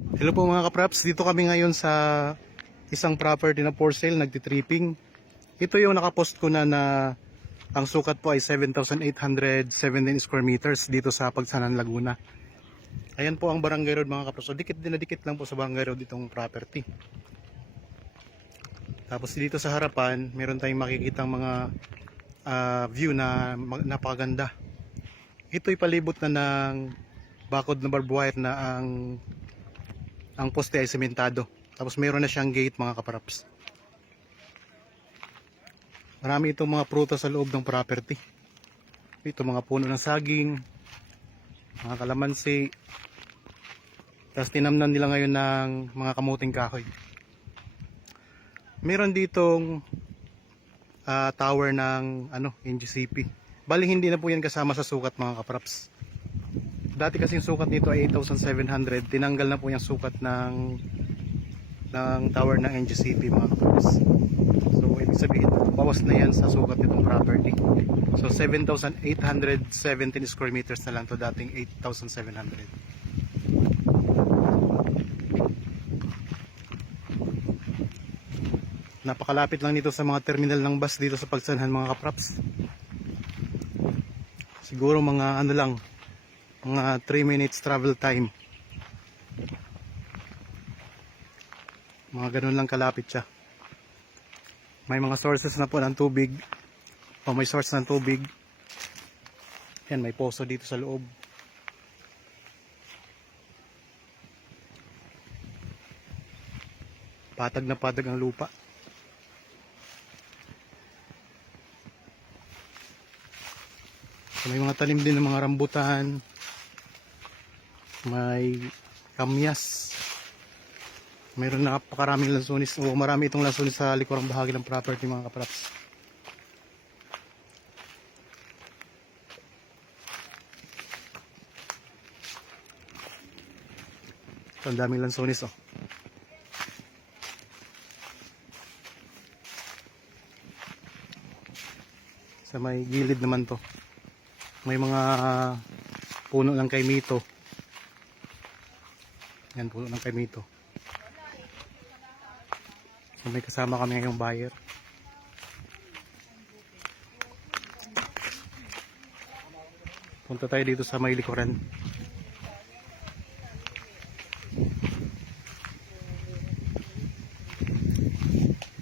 Hello po mga kapraps, dito kami ngayon sa isang property na for sale, nagtitripping. Ito yung nakapost ko na ang sukat po ay 7,817 square meters dito sa Pagsanan, Laguna. Ayan po ang Barangay Road mga kapraps. So dikit din na dikit lang po sa Barangay Road itong property. Tapos dito sa harapan, meron tayong makikitang mga view na napakaganda. Ito'y palibot na ng bakod na barbed wire na ang poste ay sementado. Tapos mayroon na siyang gate mga kaparaps. Marami itong mga prutas sa loob ng property. Ito mga puno ng saging, mga kalamansi. Tapos tinamnan nila ngayon ng mga kamuting kahoy. Meron ditong tower ng NGCP. Bali hindi na po yan kasama sa sukat mga kaparaps. Dati kasi yung sukat nito ay 8,700. Tinanggal na po yung sukat ng tower ng NGCP mga kapatid. So ibig sabihin bawas na yan sa sukat nitong property. So 7,817 square meters na lang to, dating 8,700. Napakalapit lang nito sa mga terminal ng bus dito sa Pagsanhan mga kapraps. Siguro mga mga 3 minutes travel time. Mga ganun lang kalapit siya. May mga sources na po ng tubig. O may source ng tubig. Yan, may poso dito sa loob. Patag na patag ang lupa. So, may mga tanim din ng mga rambutan. May kamyas. Mayroon na napakaraming lansunis. O marami itong lansunis sa likurang bahagi ng property mga kapraps. So, ang daming lansunis oh. Sa may gilid naman to. May mga puno ng kaimito. Yan, puno ng kaimito. So, may kasama kami ngayong buyer. Punta tayo dito sa may likuran.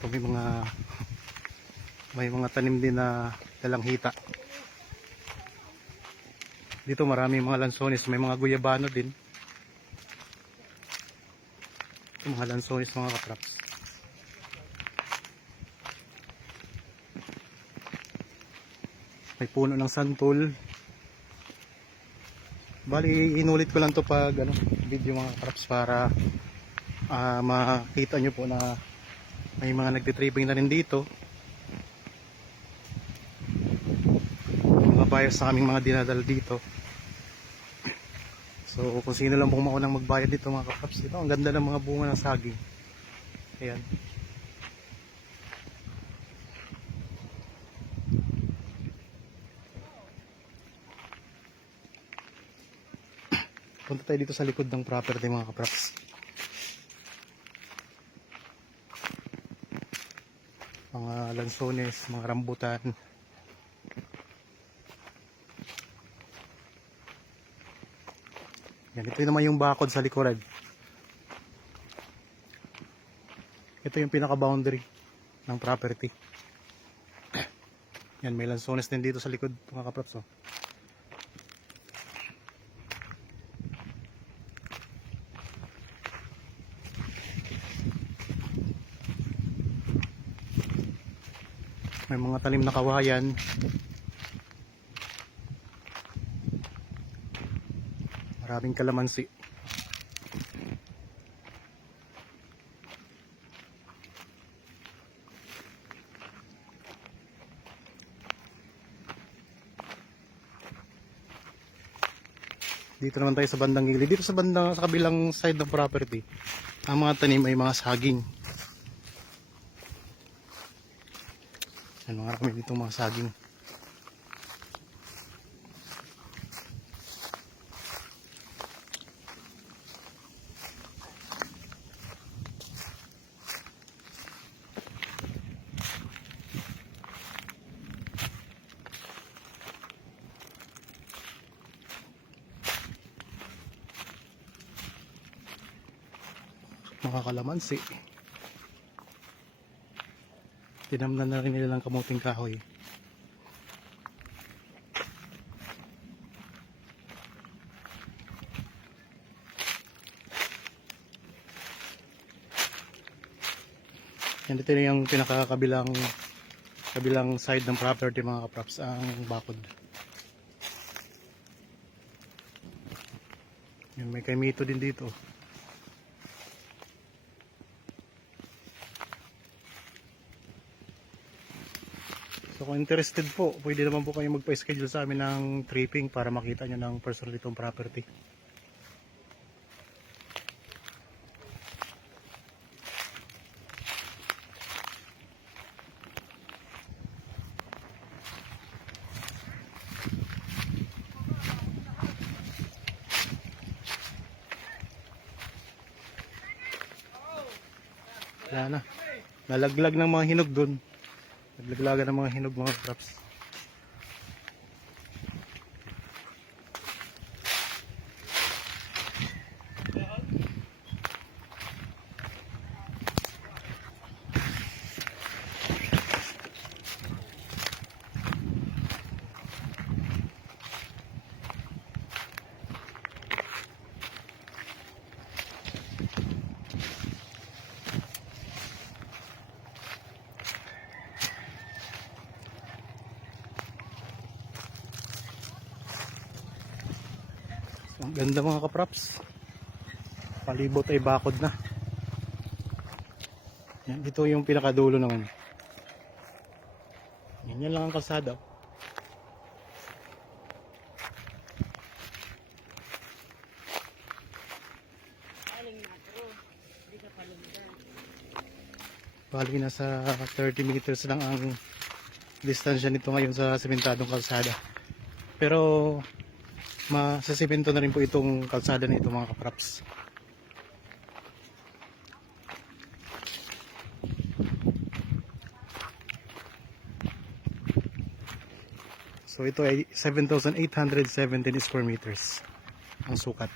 Ito may mga tanim din na dalanghita. Dito marami mga lansones, may mga guyabano din. Ito mga lansones mga katraps. May puno ng santol. Bali inulit ko lang to pag video mga katraps para makita nyo po na may mga nagtitripping na rin dito. Mga buyers sa aming mga dinadala dito. So kung sino lang pong maunang magbayad dito mga katraps, ito ang ganda ng mga bunga ng saging. Ayan. Punta tayo dito sa likod ng property mga kapraps. Mga lansones, mga rambutan. Yan, ito naman yung bakod sa likuran. Ito yung pinaka-boundary ng property. Yan, may lansones din dito sa likod mga kapraps. Oh. May mga talim na kawayan. Maraming kalamansi. Dito naman tayo sa bandang gilid. Dito sa kabilang side ng property, ang mga tanim ay mga saging. Yan, marami dito mga saging. mga kalamansi. Tinamnan na rin nila ng kamuting kahoy. Yan, dito na yung pinakakabilang side ng property mga kaprops, ang bakod. Yan, may kaimito din dito. So kung interested po, pwede naman po kayo magpa-schedule sa amin ng tripping para makita nyo ng personal itong property. Wala na. Nalaglag ng mga hinog dun. Naglaglagan ng mga hinog mga crops. Ang ganda mga kaprops. Palibot ay bakod na. Yan, ito yung pinakadulo naman. Yan lang ang kalsada. Bali nasa 30 meters lang ang distansya nito ngayon sa sementadong kalsada. Pero masasimento na rin po itong kalsada na ito mga kaprops. So ito ay 7,817 square meters ang sukat.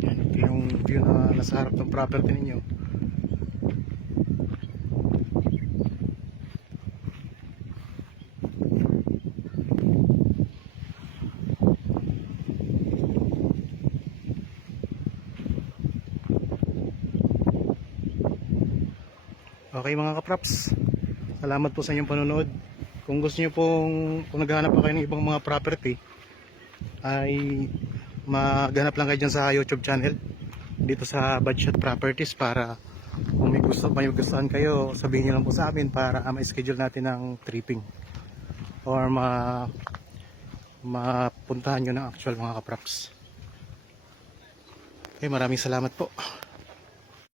Yan, ito yung view na nasa harap ng property ninyo. Okay mga kaprops, salamat po sa inyong panonood. Kung gusto nyo pong, kung naghahanap pa kayo ng ibang mga property, ay maghanap lang kayo dyan sa YouTube channel dito sa Budget Properties, para kung may gustuhan kayo, sabihin nyo lang po sa amin para ma-schedule natin ng tripping or mapuntahan nyo ng actual mga kaprops. Okay, maraming salamat po.